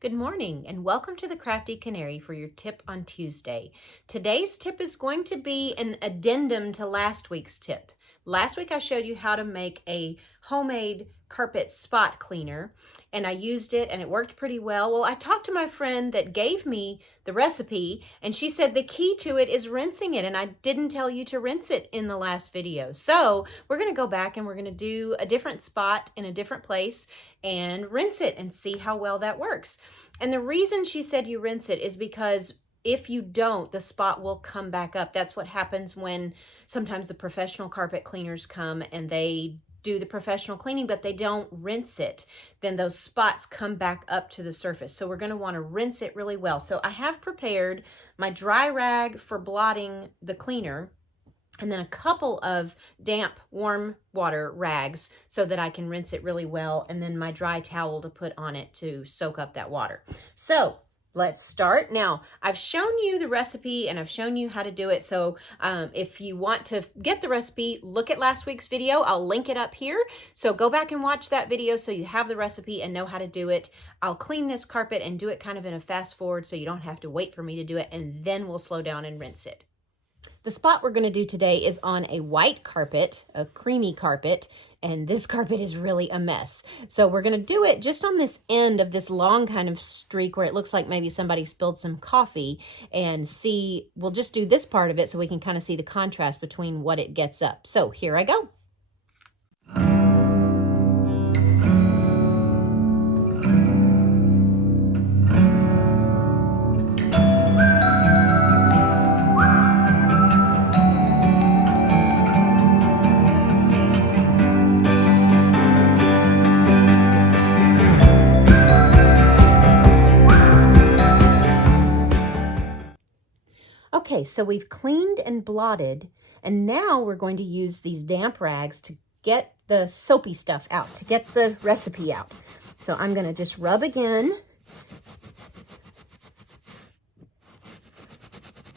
Good morning and welcome to the Crafty Canary for your tip on Tuesday. Today's tip is going to be an addendum to last week's tip. Last week I showed you how to make a homemade carpet spot cleaner and I used it and it worked pretty well. Well, I talked to my friend that gave me the recipe and she said the key to it is rinsing it, and I didn't tell you to rinse it in the last video. So we're going to go back and we're going to do a different spot in a different place and rinse it and see how well that works. And the reason she said you rinse it is because if you don't, the spot will come back up. That's what happens when sometimes the professional carpet cleaners come and they do the professional cleaning, but they don't rinse it. Then those spots come back up to the surface. So we're going to want to rinse it really well. So I have prepared my dry rag for blotting the cleaner, and then a couple of damp, warm water rags so that I can rinse it really well, and then my dry towel to put on it to soak up that water. So let's start. Now, I've shown you the recipe and I've shown you how to do it. So if you want to get the recipe, look at last week's video. I'll link it up here. So go back and watch that video so you have the recipe and know how to do it. I'll clean this carpet and do it kind of in a fast forward so you don't have to wait for me to do it, and then we'll slow down and rinse it. The spot we're going to do today is on a white carpet, a creamy carpet, and this carpet is really a mess. So we're going to do it just on this end of this long kind of streak where it looks like maybe somebody spilled some coffee, and see, we'll just do this part of it so we can kind of see the contrast between what it gets up. So here I go. Okay, so we've cleaned and blotted, and now we're going to use these damp rags to get the soapy stuff out, to get the recipe out. So I'm going to just rub again.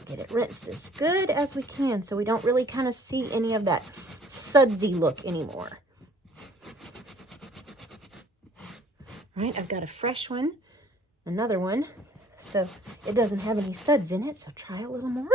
Get it rinsed as good as we can so we don't really kind of see any of that sudsy look anymore. All right, I've got a fresh one, another one. So it doesn't have any suds in it, so try a little more.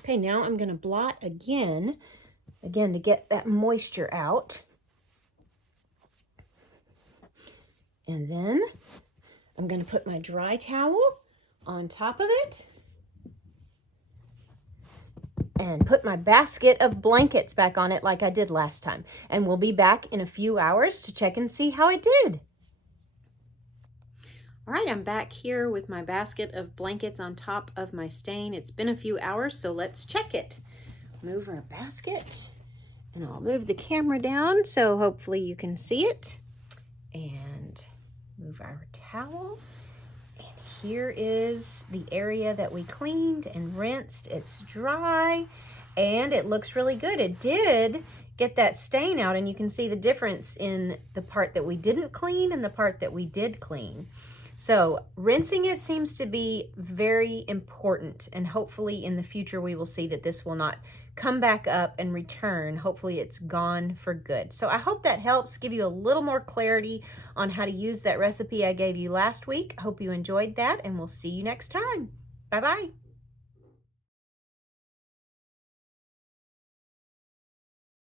Okay, now I'm going to blot again to get that moisture out. And then I'm going to put my dry towel on top of it and put my basket of blankets back on it like I did last time. And we'll be back in a few hours to check and see how I did. All right, I'm back here with my basket of blankets on top of my stain. It's been a few hours, so let's check it. Move our basket, and I'll move the camera down so hopefully you can see it. And move our towel, and here is the area that we cleaned and rinsed. It's dry and it looks really good. It did get that stain out, and you can see the difference in the part that we didn't clean and the part that we did clean. So rinsing it seems to be very important, and hopefully in the future we will see that this will not come back up and return. Hopefully it's gone for good. So I hope that helps give you a little more clarity on how to use that recipe I gave you last week. I hope you enjoyed that, and we'll see you next time. Bye-bye.